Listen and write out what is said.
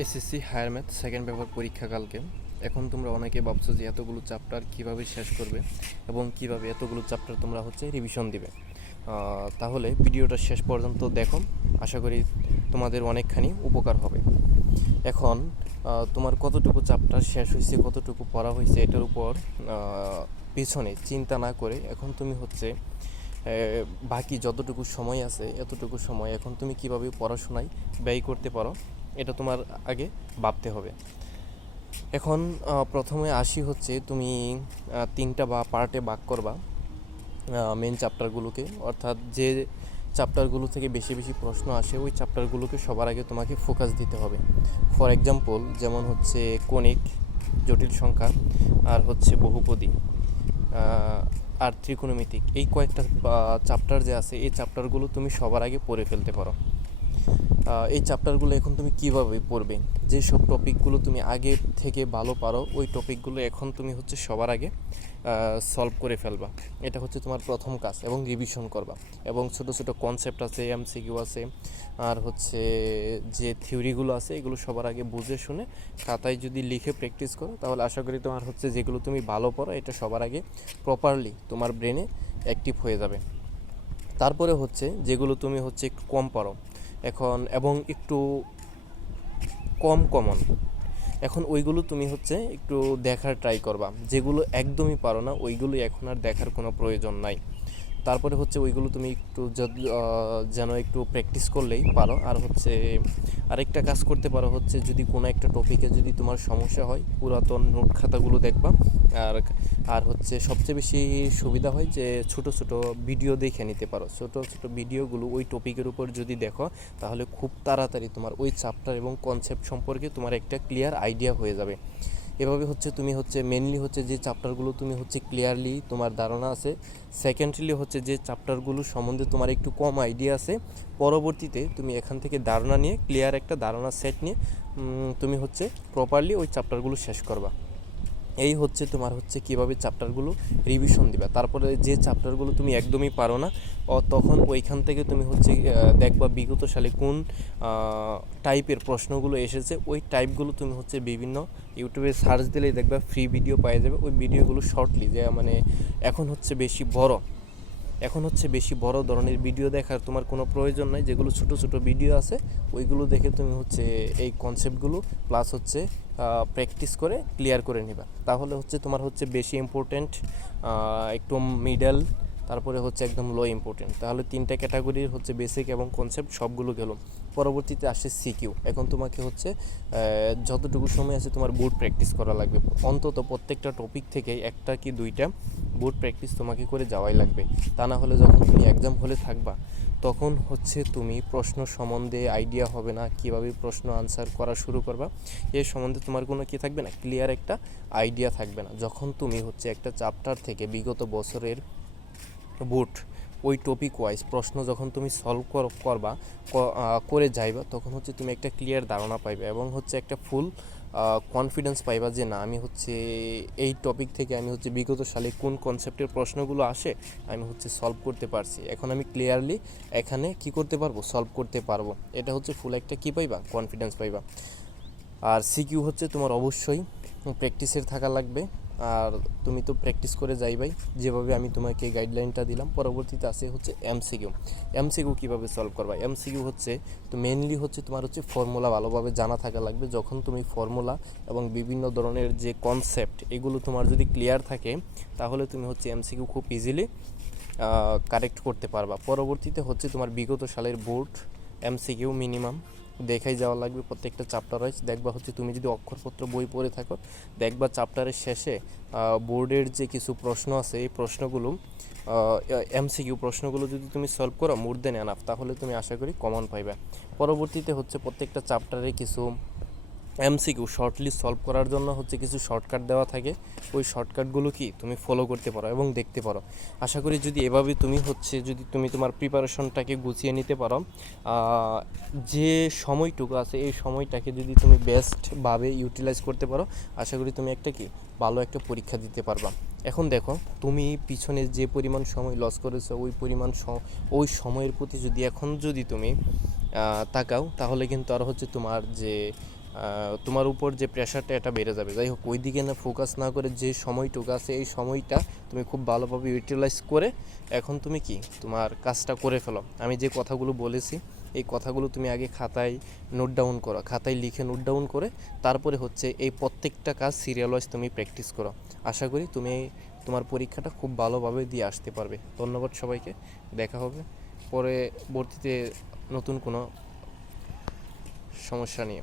SSC higher math second paper পরীক্ষাকালকে এখন তোমরা অনেকে ভাবছো যে এতগুলো চ্যাপ্টার কিভাবে শেষ করবে এবং কিভাবে এতগুলো চ্যাপ্টার তোমরা রিভিশন দিবে। তাহলে ভিডিওটা শেষ পর্যন্ত দেখো, আশা করি তোমাদের অনেকখানি উপকার হবে। এখন তোমার কতটুকু চ্যাপ্টার শেষ হয়েছে, কতটুকু পড়া হয়েছে এটার উপর পিছনে চিন্তা না করে এখন তুমি বাকি যতটুকু সময় আছে এতটুকু সময় এখন তুমি কিভাবে পড়াশোনায় ব্যয় করতে পারো এটা তোমার আগে ভাবতে হবে। এখন প্রথমে আসি তুমি তিনটা বা পার্টে ভাগ করবা মেন চ্যাপ্টারগুলোকে, অর্থাৎ যে চ্যাপ্টারগুলো থেকে বেশি বেশি প্রশ্ন আসে ওই চ্যাপ্টারগুলোকে সবার আগে তোমাকে ফোকাস দিতে হবে। ফর এক্সাম্পল যেমন কণিক, জটিল সংখ্যা, আর বহুপদী, আর ত্রিকোণমিতিক, এই কয়েকটা চ্যাপ্টার যে আছে এই চ্যাপ্টারগুলো তুমি সবার আগে পড়ে ফেলতে পারো। এই চ্যাপ্টারগুলো এখন তুমি কিভাবে পড়বে, যেসব টপিকগুলো তুমি আগে থেকে ভালো পারো ওই টপিকগুলো এখন তুমি সবার আগে সলভ করে ফেলবা। এটা তোমার প্রথম কাজ, এবং রিভিশন করবা। এবং ছোট ছোট কনসেপ্ট আছে, এমসিকিউ আছে, আর যে থিওরিগুলো আছে এগুলো সবার আগে বুঝে শুনে খাতায় যদি লিখে প্র্যাকটিস করো তাহলে আশা করি তোমার যেগুলো তুমি ভালো পড়ো এটা সবার আগে প্রপারলি তোমার ব্রেনে অ্যাক্টিভ হয়ে যাবে। তারপরে যেগুলো তুমি একটু কম পারো এখন এবং একটু কমন, এখন ওইগুলো তুমি একটু দেখার ট্রাই করবা। যেগুলো একদমই পারো না ওইগুলো এখন আর দেখার কোনো প্রয়োজন নাই। তারপরে ওইগুলো তুমি একটু যেন একটু প্র্যাকটিস করলেই পারো। আর আরেকটা কাজ করতে পারো, যদি কোনো একটা টপিকে যদি তোমার সমস্যা হয় পুরাতন নোট খাতাগুলো দেখবা। আর আর সবচেয়ে বেশি সুবিধা হয় যে ছোট ছোট ভিডিও দেখে নিতে পারো। ছোট ছোট ভিডিওগুলো ওই টপিকের উপর যদি দেখো তাহলে খুব তাড়াতাড়ি তোমার ওই চ্যাপ্টার এবং কনসেপ্ট সম্পর্কে তোমার একটা ক্লিয়ার আইডিয়া হয়ে যাবে। এভাবে তুমি মেনলি যে চ্যাপ্টারগুলো তুমি ক্লিয়ারলি তোমার ধারণা আছে, সেকেন্ডলি যে চ্যাপ্টারগুলো সম্বন্ধে তোমার একটু কম আইডিয়া আছে, পরবর্তীতে তুমি এখান থেকে ধারণা নিয়ে ক্লিয়ার একটা ধারণা সেট নিয়ে তুমি প্রপারলি ওই চ্যাপ্টারগুলো শেষ করবা। এই তোমার কীভাবে চ্যাপ্টারগুলো রিভিশন দিবা। তারপরে যে চ্যাপ্টারগুলো তুমি একদমই পারো না তখন ওইখান থেকে তুমি দেখবা বিগত সালে কোন টাইপের প্রশ্নগুলো এসেছে, ওই টাইপগুলো তুমি বিভিন্ন ইউটিউবে সার্চ দিলেই দেখবা ফ্রি ভিডিও পাওয়া যাবে। ওই ভিডিওগুলো শর্টলি যে মানে এখন বেশি বড় ধরনের ভিডিও দেখার তোমার কোনো প্রয়োজন নাই। যেগুলো ছোট ছোট ভিডিও আছে ওইগুলো দেখে তুমি এই কনসেপ্টগুলো প্লাস প্র্যাকটিস করে ক্লিয়ার করে নিবা। তাহলে তোমার বেশি ইম্পর্টেন্ট, একটু মিডল, তারপরে একদম লো ইম্পর্টেন্ট। তাহলে তিনটা ক্যাটাগরির বেসিক এবং কনসেপ্ট সবগুলো গেল। পরবর্তীতে আসে সিকিউ। এখন তোমাকে যতটুকু সময় আছে তোমার বোর্ড প্র্যাকটিস করা লাগবে। অন্তত প্রত্যেকটা টপিক থেকে একটা কি দুইটা বোর্ড প্র্যাকটিস তোমাকে করে যাওয়াই লাগবে। তা না হলে যখন তুমি এক্সাম হলে থাকবা তখন তুমি প্রশ্ন সম্বন্ধে আইডিয়া হবে না, কীভাবে প্রশ্ন আনসার করা শুরু করবা এর সম্বন্ধে তোমার কোনো কি থাকবে না, ক্লিয়ার একটা আইডিয়া থাকবে না। যখন তুমি একটা চ্যাপ্টার থেকে বিগত বছরের বোর্ড ওই টপিক ওয়াইজ প্রশ্ন যখন তুমি সলভ করে যাইবা তখন তুমি একটা ক্লিয়ার ধারণা পাইবা এবং একটা ফুল কনফিডেন্স পাইবা যে না আমি এই টপিক থেকে আমি বিগত সালে কোন কনসেপ্টের প্রশ্নগুলো আসে আমি সলভ করতে পারছি। এখন আমি ক্লিয়ারলি এখানে কি করতে পারবো, সলভ করতে পারবো। এটা ফুল একটা কি পাইবা, কনফিডেন্স পাইবা। আর সিকিউ তোমার অবশ্যই প্র্যাকটিসের থাকা লাগবে। আর তুমি তো প্র্যাকটিস করে যাইবাই যেভাবে আমি তোমাকে গাইডলাইনটা দিলাম। পরবর্তীতে আসে এমসিকিউ কীভাবে সলভ করবা। এমসিকিউ তো মেনলি তোমার ফর্মুলা ভালোভাবে জানা থাকা লাগবে। যখন তুমি ফর্মুলা এবং বিভিন্ন ধরনের যে কনসেপ্ট এগুলো তোমার যদি ক্লিয়ার থাকে তাহলে তুমি এমসিকিউ খুব ইজিলি কারেক্ট করতে পারবা। পরবর্তীতে তোমার বিগত সালের বোর্ড এমসিকিউ মিনিমাম দেখাই যাওয়া লাগবে প্রত্যেকটা চ্যাপ্টার ওয়াইজ। দেখবা তুমি যদি অক্ষরপত্র বই পড়ে থাকো দেখবা চ্যাপ্টারের শেষে বোর্ডের যে কিছু প্রশ্ন আছে এই প্রশ্নগুলো এমসিকিউ প্রশ্নগুলো যদি তুমি সলভ করো মোর দেন এনাফ তাহলে তুমি আশা করি কমন পাইবা। পরবর্তীতে প্রত্যেকটা চ্যাপ্টারে কিছু এমসিকিউ শর্টলি সলভ করার জন্য কিছু শর্টকাট দেওয়া থাকে। ওই শর্টকাটগুলো কি তুমি ফলো করতে পারো এবং দেখতে পারো। আশা করি যদি এভাবে তুমি যদি তুমি তোমার প্রিপারেশনটাকে গুছিয়ে নিতে পারো, যে সময়টুকু আছে এই সময়টাকে যদি তুমি বেস্টভাবে ইউটিলাইজ করতে পারো আশা করি তুমি একটা ভালো একটা পরীক্ষা দিতে পারবা। এখন দেখো তুমি পিছনে যে পরিমাণ সময় লস করেছো ওই সময়ের প্রতি যদি তুমি তাকাও তাহলে কিন্তু আর তোমার যে তোমার উপর যে প্রেশারটা এটা বেড়ে যাবে। যাই হোক, ওই দিকে না ফোকাস না করে যে সময়টুকু আছে এই সময়টা তুমি খুব ভালোভাবে ইউটিলাইজ করে এখন তুমি কি তোমার কাজটা করে ফেলো। আমি যে কথাগুলো বলেছি এই কথাগুলো তুমি আগে খাতায় নোট ডাউন করো, খাতায় লিখে নোট ডাউন করে তারপরে হচ্ছে এই প্রত্যেকটা কাজ সিরিয়াল ওয়াইজ তুমি প্র্যাকটিস করো। আশা করি তুমি তোমার পরীক্ষাটা খুব ভালোভাবে দিয়ে আসতে পারবে। ধন্যবাদ সবাইকে, দেখা হবে পরবর্তীতে নতুন কোনো সমস্যা নিয়ে।